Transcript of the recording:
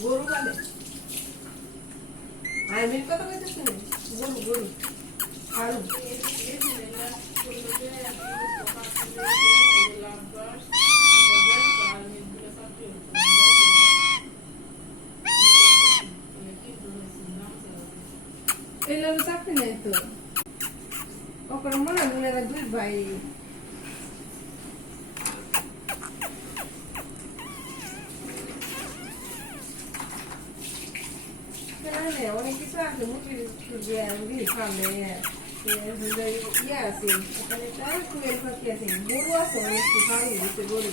গরু মানে আমি কথা কইতেছি না গরু গরু আর এলো চাকরি নেই তো ওখানে মনে হয় দুই ভাই অনেক কিছু আছে মুরগি খাবে ইয়ে আছে ওখানে কুয়েল পাখি আছে গরু আছে অনেক কিছু গরু